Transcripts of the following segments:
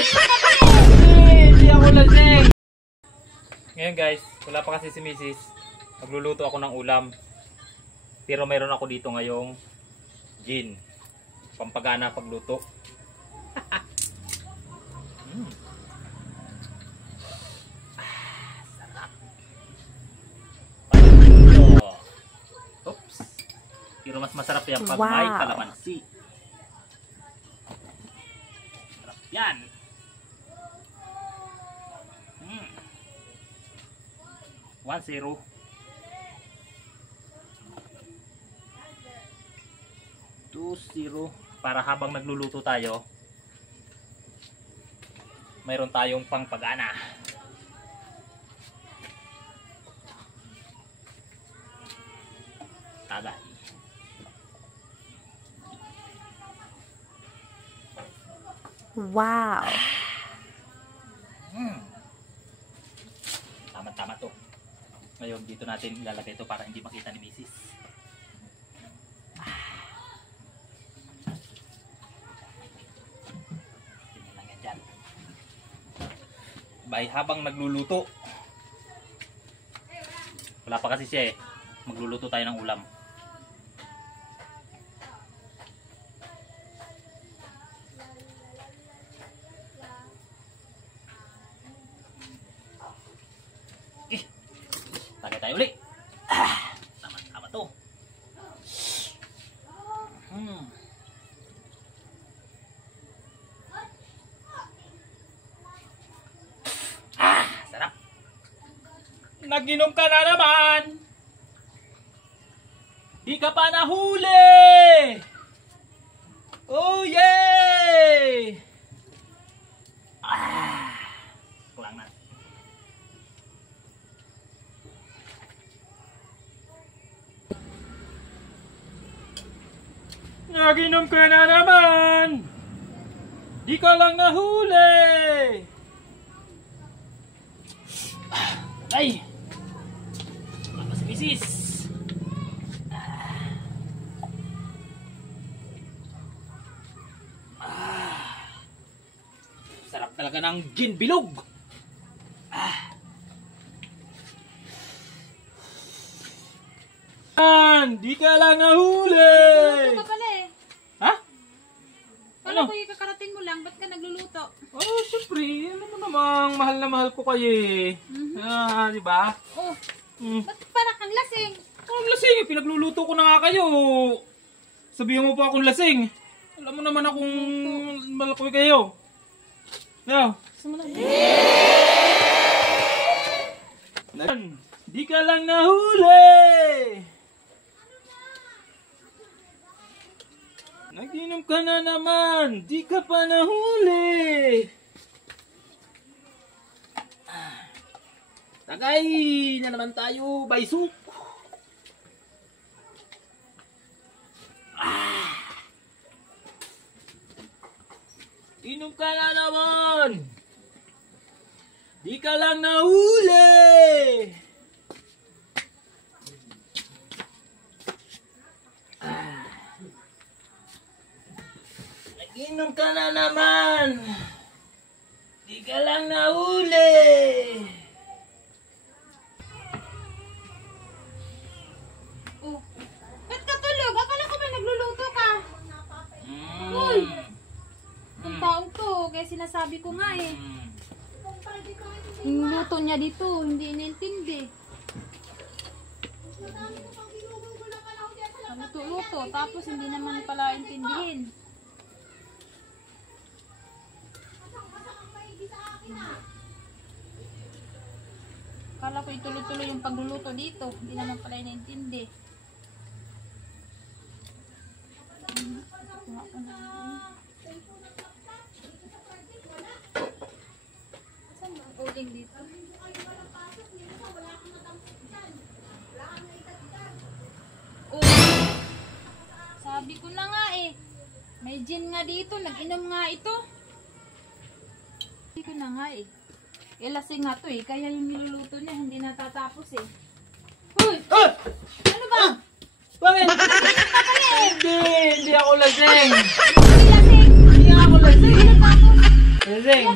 Hindi ako lasing. Ngayon guys, wala pa kasi si Mrs. Magluluto ako ng ulam. Pero mayroon ako dito ngayong gin. Pampagana pagluto. Sarap. Oops. Pero mas masarap yan pag may kalamansi. Sarap yan. 1-0. Para habang nagluluto tayo, mayroon tayong pangpagana. Tagay. Wow. Tama-tama to. Ngayon dito natin ilalagay ito para hindi makita ni Mrs. Tingnan lang yan dyan. Bay, habang nagluluto, wala pa kasi siya eh, magluluto tayo ng ulam. Tagay tayo ulit. Tama-tama to. Sarap. Naginom ka na naman. Di ka pa nahuli. Oh yay! Kulang na. Naginom ka na naman! Di ka lang nahuli! Ay! Wala pa si Mrs. Sarap talaga ng gin bilog! Di ka lang nahuli! Nagluluto ka pala eh. Ha? Kala ko yung kakarating mo lang, ba't ka nagluluto? Oh, syempre, alam mo namang mahal na mahal ko kayo eh. Di ba? Oh, ba't para kang lasing? Anong lasing? Pinagluluto ko na nga kayo. Sabihin mo pa akong lasing. Alam mo naman akong malakoy kayo. Now, di ka lang nahuli! Naginom ka na naman! Di ka pa nahuli! Tagay na naman tayo, baysuk! Inom ka na naman! Di ka lang nahuli! Inom ka na naman! Di ka lang nahuli! Oh, ba't ka tulog? Akala ko ba nagluluto ka? Uy! Ang taong to, kaya sinasabi ko nga eh. Yung luto niya dito, hindi inintindi. Luto-luto, tapos hindi naman pala intindihin. Kala ko ituloy-tuloy yung pagluluto dito. Hindi naman pala inaintindi. Saan ba ang uling dito? Oh, sabi ko na nga eh. May gin nga dito. Nag-inom nga ito. Sabi ko na nga eh. Lasing nga to eh. Kaya yung niluluto niya hindi natatapos eh. Uy! Ano ba? Bakit? Hindi! Hindi ako lasing! Hindi lasing! Hindi ako lasing! Ano tapos? Lasing lasing.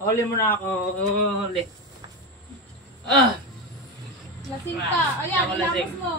Huli mo na ako. Huli. Lasing ka. Ayan, Ako ilamos lasing. mo.